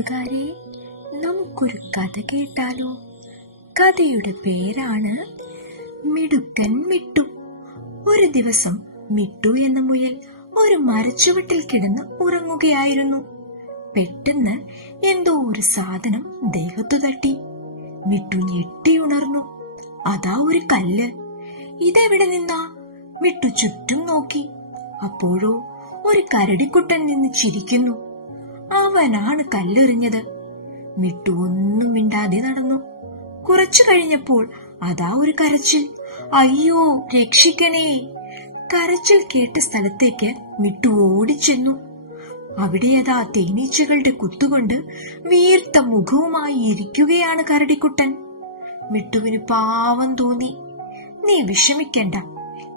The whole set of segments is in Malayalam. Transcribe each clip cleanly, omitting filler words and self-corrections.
കൂട്ടുകാരെ, നമുക്കൊരു കഥ കേട്ടാലോ? കഥയുടെ പേരാണ് മിടുക്കൻ മിട്ടു. ഒരു ദിവസം മിട്ടു എന്ന മുയൽ ഒരു മരച്ചുവട്ടിൽ കിടന്ന് ഉറങ്ങുകയായിരുന്നു. പെട്ടെന്ന് എന്തോ ഒരു സാധനം ദേഹത്തു തട്ടി. മിട്ടു ഞെട്ടിയുണർന്നു. അതാ ഒരു കല്ല്. ഇതെവിടെ നിന്നാ? മിട്ടു ചുറ്റും നോക്കി. അപ്പോഴോ ഒരു കരടിക്കുട്ടൻ നിന്ന് ചിരിക്കുന്നു. അവനാണ് കല്ലെറിഞ്ഞത്. മിട്ടു ഒന്നും മിണ്ടാതെ നടന്നു. കുറച്ചു കഴിഞ്ഞപ്പോൾ അതാ ഒരു കരച്ചിൽ. അയ്യോ, രക്ഷിക്കണേ! കരച്ചിൽ കേട്ട സ്ഥലത്തേക്ക് മിട്ടു ഓടിച്ചെന്നു. അവിടെ അതാ തേനീച്ചകളുടെ കുത്തുകൊണ്ട് വീർത്ത മുഖവുമായി ഇരിക്കുകയാണ് കരടിക്കുട്ടൻ. മിട്ടുവിന് പാവം തോന്നി. നീ വിഷമിക്കണ്ട,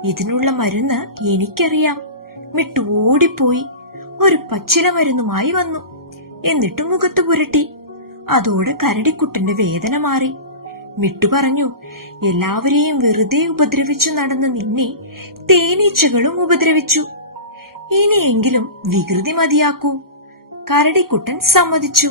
ഇതിനുള്ള മരുന്ന് എനിക്കറിയാം. മിട്ടു ഓടിപ്പോയി ഒരു പച്ചില മരുന്നുമായി വന്നു. എന്നിട്ട് മുഖത്ത് പുരട്ടി. അതോടെ കരടിക്കുട്ടന്റെ വേദന മാറി. മിട്ടു പറഞ്ഞു, എല്ലാവരെയും വെറുതെ ഉപദ്രവിച്ചു നടന്ന് നിന്നെ തേനീച്ചകളും ഉപദ്രവിച്ചു. ഇനിയെങ്കിലും വികൃതി മതിയാക്കൂ. കരടിക്കുട്ടൻ സമ്മതിച്ചു.